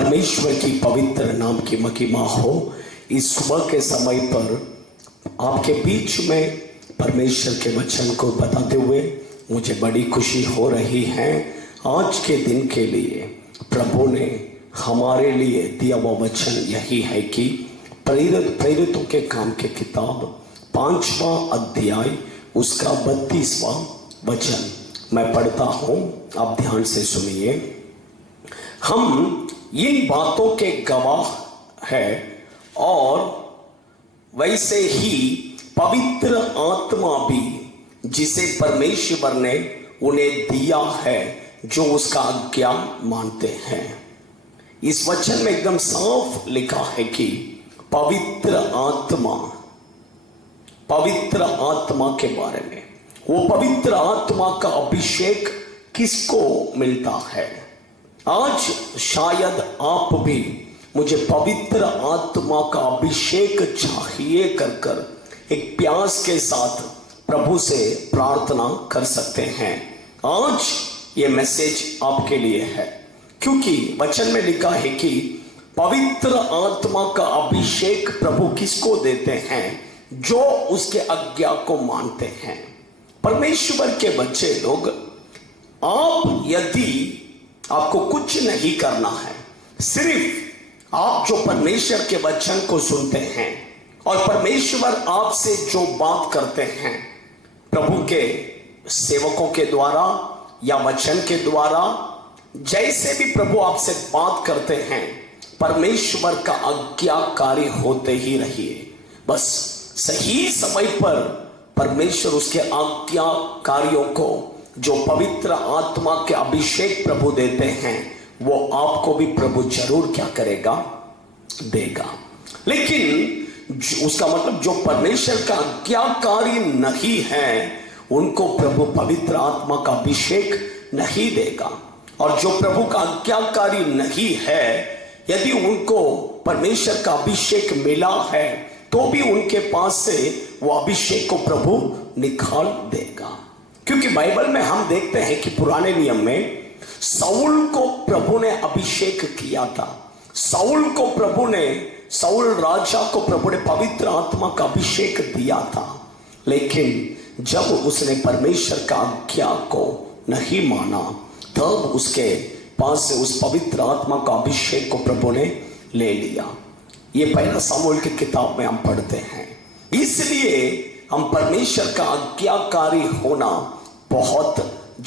परमेश्वर की पवित्र नाम की महिमा हो। इस सुबह के समय पर आपके बीच में परमेश्वर के वचन को बताते हुए मुझे बड़ी खुशी हो रही है। आज के दिन के लिए प्रभु ने हमारे लिए दिया हुआ वचन यही है कि प्रेरितों के काम के किताब 5वां अध्याय उसका 32वां वचन मैं पढ़ता हूँ, आप ध्यान से सुनिए। हम इन बातों के गवाह हैं और वैसे ही पवित्र आत्मा भी जिसे परमेश्वर ने उन्हें दिया है जो उसका आज्ञा मानते हैं। इस वचन में एकदम साफ लिखा है कि पवित्र आत्मा के बारे में, वो पवित्र आत्मा का अभिषेक किसको मिलता है। आज शायद आप भी मुझे पवित्र आत्मा का अभिषेक चाहिए कर एक प्यास के साथ प्रभु से प्रार्थना कर सकते हैं। आज ये मैसेज आपके लिए है, क्योंकि वचन में लिखा है कि पवित्र आत्मा का अभिषेक प्रभु किसको देते हैं, जो उसके आज्ञा को मानते हैं। परमेश्वर के बच्चे लोग, आप यदि आपको कुछ नहीं करना है, सिर्फ आप जो परमेश्वर के वचन को सुनते हैं और परमेश्वर आपसे जो बात करते हैं प्रभु के सेवकों के द्वारा या वचन के द्वारा, जैसे भी प्रभु आपसे बात करते हैं, परमेश्वर का आज्ञाकारी होते ही रहिए। बस सही समय पर परमेश्वर उसके आज्ञाकारियों को जो पवित्र आत्मा के अभिषेक प्रभु देते हैं, वो आपको भी प्रभु जरूर क्या करेगा, देगा। लेकिन उसका मतलब जो परमेश्वर का आज्ञाकारी नहीं है, उनको प्रभु पवित्र आत्मा का अभिषेक नहीं देगा। और जो प्रभु का आज्ञाकारी नहीं है, यदि उनको परमेश्वर का अभिषेक मिला है, तो भी उनके पास से वो अभिषेक को प्रभु निकाल देगा। क्योंकि बाइबल में हम देखते हैं कि पुराने नियम में साउल को प्रभु ने अभिषेक किया था। साउल राजा को प्रभु ने पवित्र आत्मा का अभिषेक दिया था। लेकिन जब उसने परमेश्वर का आज्ञा को नहीं माना, तब उसके पास से उस पवित्र आत्मा का अभिषेक को प्रभु ने ले लिया। ये पहला सामुएल की किताब में हम पढ़ते हैं। इसलिए हम परमेश्वर का आज्ञाकारी होना बहुत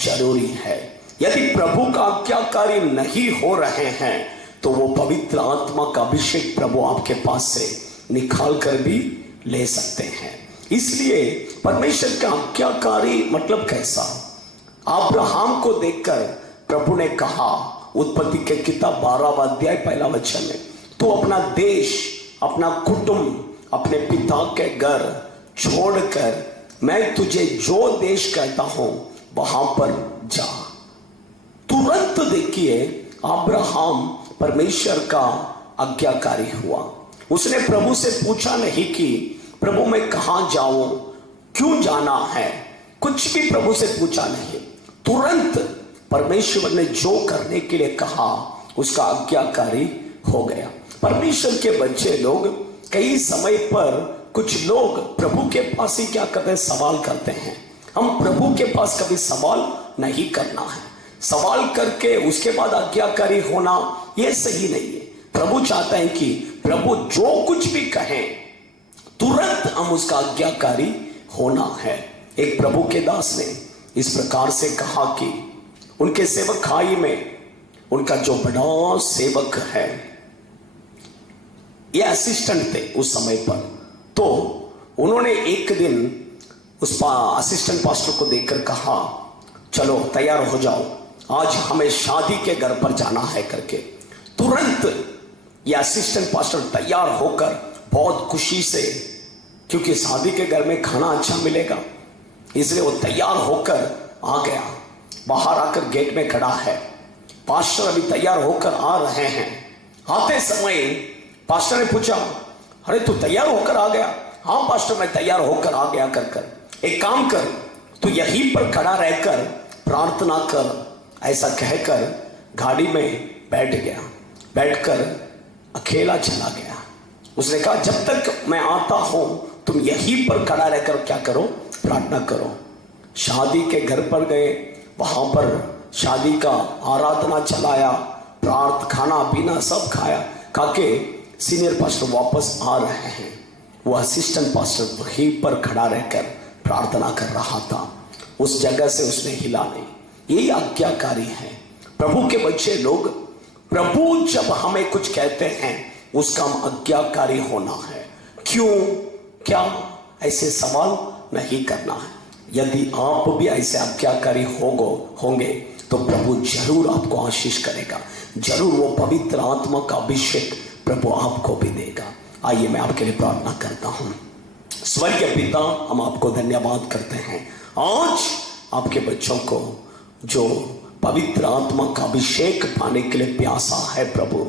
जरूरी है। यदि प्रभु का आज्ञाकारी नहीं हो रहे हैं, तो वो पवित्र आत्मा का अभिषेक प्रभु आपके पास से निकाल कर भी ले सकते हैं। इसलिए परमेश्वर का आज्ञाकारी मतलब कैसा। अब्राहम को देखकर प्रभु ने कहा, उत्पत्ति के किताब 12वां अध्याय 1 वचन में, तो अपना देश, अपना कुटुंब, अपने पिता के घर छोड़कर मैं तुझे जो देश कहता हूं वहां पर जा। तुरंत देखिए अब्राहम परमेश्वर का आज्ञाकारी हुआ। उसने प्रभु से पूछा नहीं कि प्रभु मैं कहां जाऊं, क्यों जाना है, कुछ भी प्रभु से पूछा नहीं। तुरंत परमेश्वर ने जो करने के लिए कहा उसका आज्ञाकारी हो गया। परमेश्वर के बच्चे लोग कई समय पर कुछ लोग प्रभु के पास ही क्या करते हैं, सवाल करते हैं। हम प्रभु के पास कभी सवाल नहीं करना है। सवाल करके उसके बाद आज्ञाकारी होना यह सही नहीं है। प्रभु चाहता है कि प्रभु जो कुछ भी कहें तुरंत हम उसका आज्ञाकारी होना है। एक प्रभु के दास ने इस प्रकार से कहा कि उनके सेवक खाई में उनका जो बड़ा सेवक है, ये असिस्टेंट थे उस समय पर, तो उन्होंने एक दिन उस असिस्टेंट पास्टर को देखकर कहा, चलो तैयार हो जाओ, आज हमें शादी के घर पर जाना है करके। तुरंत ये असिस्टेंट पास्टर तैयार होकर बहुत खुशी से, क्योंकि शादी के घर में खाना अच्छा मिलेगा, इसलिए वो तैयार होकर आ गया। बाहर आकर गेट में खड़ा है। पास्टर अभी तैयार होकर आ रहे हैं। आते समय पास्टर ने पूछा, अरे तू तैयार होकर आ गया? हाँ पास्टर मैं तैयार होकर आ गया कर। एक काम कर, तू यहीं पर खड़ा रहकर प्रार्थना कर, ऐसा कहकर गाड़ी में बैठ गया। बैठकर अकेला चला गया। उसने कहा जब तक मैं आता हूं तुम यहीं पर खड़ा रहकर क्या करो, प्रार्थना करो। शादी के घर पर गए, वहां पर शादी का आराधना चलाया, खाना पीना सब खाया। खाके सीनियर पास्टर वापस आ रहे हैं, वो असिस्टेंट पास्टर वहीं पर खड़ा रहकर प्रार्थना कर रहा था। उस जगह से उसने हिला नहीं। यही आज्ञाकारी है। प्रभु के बच्चे लोग, प्रभु जब हमें कुछ कहते हैं उसका हम आज्ञाकारी होना है। क्यों, क्या, ऐसे सवाल नहीं करना है। यदि आप भी ऐसे आज्ञाकारी होंगे तो प्रभु जरूर आपको आशीष करेगा, जरूर वो पवित्र आत्मा का अभिषेक प्रभु आपको भी देगा। आइए मैं आपके लिए प्रार्थना करता हूं। स्वर्गीय पिता, हम आपको धन्यवाद करते हैं आज आपके बच्चों को जो पवित्र आत्मा का अभिषेक पाने के लिए प्यासा है। प्रभु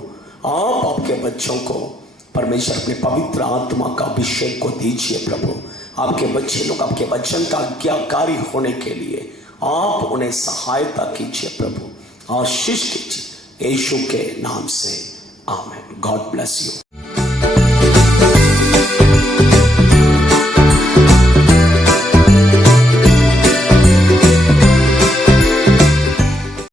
आप आपके बच्चों को परमेश्वर अपने पवित्र आत्मा का अभिषेक को दीजिए। प्रभु आपके बच्चे लोग आपके वचन का आज्ञाकारी होने के लिए आप उन्हें सहायता कीजिए। प्रभु आशीष कीजिए, यीशु के नाम से आमीन। God bless you.